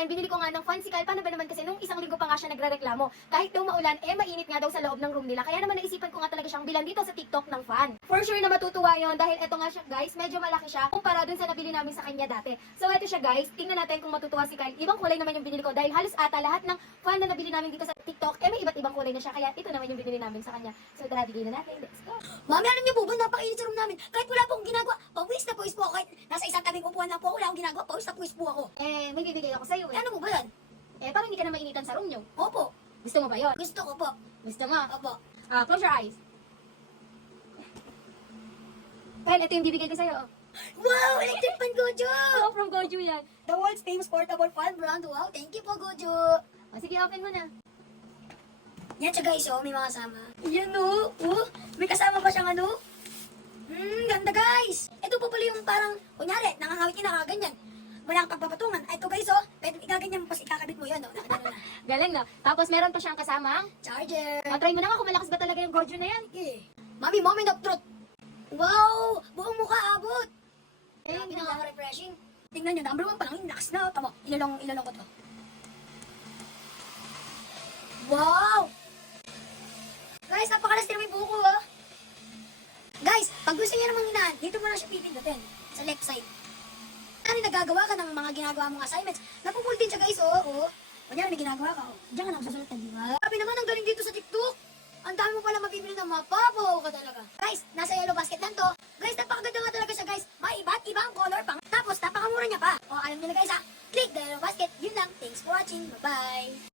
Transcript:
and binili ko nga ng fan si Kyle. Paano ba naman kasi nung isang linggo pa nga siya nagrereklamo. Kahit daw maulan, mainit nga daw sa loob ng room nila. Kaya naman naisipan ko nga talaga siyang bilan dito sa TikTok ng fan. For sure na matutuwa yon dahil eto nga siya guys, medyo malaki siya kumpara dun sa nabili namin sa kanya dati. So eto siya guys, tingnan natin kung matutuwa si Kyle. Ibang kulay naman yung binili ko dahil halos ata lahat ng fan na nabili namin dito sa TikTok, may iba't ibang kulay na siya. Kaya ito naman yung binili namin sa kanya. So tara, bigyan na natin. Let's go. Mami, alam niyo po ba, napakainit sa room namin. Kahit wala po akong ginagawa, pawis na pawis po ako. Kahit nasa isang tabing upuan na po ako, wala akong ginagawa, pawis na pawis po ako. May bibigay ako sa'yo eh. Ano po ba yan? Para hindi ka na mainitan sa room nyo. Opo. Gusto mo ba yun? Gusto ko po. Gusto mo? Opo. Close your eyes. Kyle, ito yung bibigay ko sa'yo. Wow! Electric fan Gojo! Oh, from Goju yan. The world's famous portable fan brand. Wow, thank you po Gojo! Sige, open mo na. Yan siya guys, oh, may mga kasama. Yan oh, may kasama pa siyang ano? Ganda guys! Ito po pala yung parang, kunyari, nangangawit ka na ganyan. Walang pagpapatungan. Ay, ito guys, oh, pwede ikaganyan mo, pas ikakabit mo yun, oh. Galing, no? Tapos meron pa siyang kasamang. Charger! Try mo na nga kung malakas ba talaga yung Goju na yan. Okay. Mami, moment of truth! Wow! Buong mukha abot! Grabe, nakaka-refreshing. Tingnan nyo, number 1 pa lang, yung lakas na. Tama, ilalong ko to. Wow! Guys, napakalas din may buko, oh. Guys, pag gusto niya namang hinaan, dito mo lang siya pipindutin. Sa left side. Ano nagagawa ka ng mga ginagawa mong assignments? Napupul din siya, guys, oh. Kunyari, may ginagawa ka, oh. Diyan ka na susunod na, di ba? Sabi naman, ang galing dito sa TikTok.